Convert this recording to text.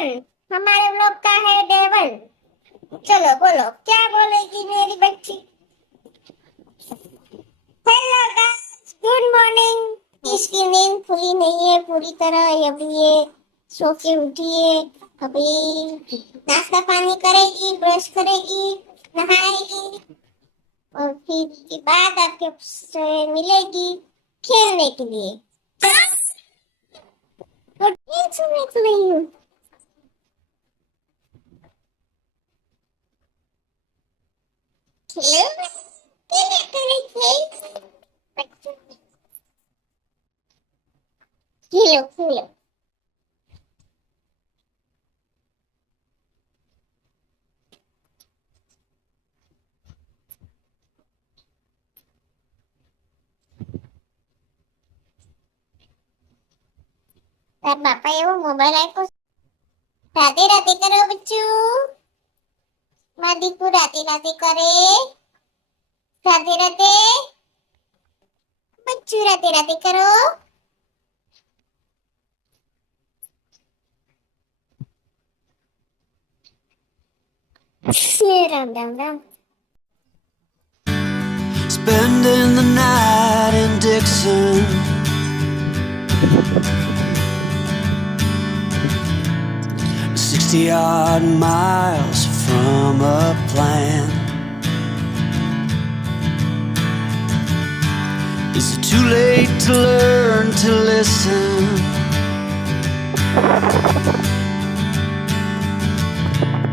One. हमारे blog का है डे वन। चलो बोलो क्या बोलेगी मेरी बच्ची। Hello guys, good morning. इसकी नींद खुली नहीं है पूरी तरह, अभी ये सो के उठी है। अभी नाश्ता पानी करेगी, ब्रश करेगी, नहाएगी और फिर के बाद आपके से मिलेगी खेलने के लिए। और मैं तो नहीं हूँ। खेलो खेलो खेलो। તાર બાપા એવો મોબાઈલ આપ્યો। રાધે રાધે કરો બચ્ચું। મારા દીકુ રાધે રાધે કરે। રાધે રાધે બચ્ચું, રાધે રાધે કરો। Ram Ram Ram. Spending the night in Dixon, 60-odd miles from a plan. Is it too late to learn to listen?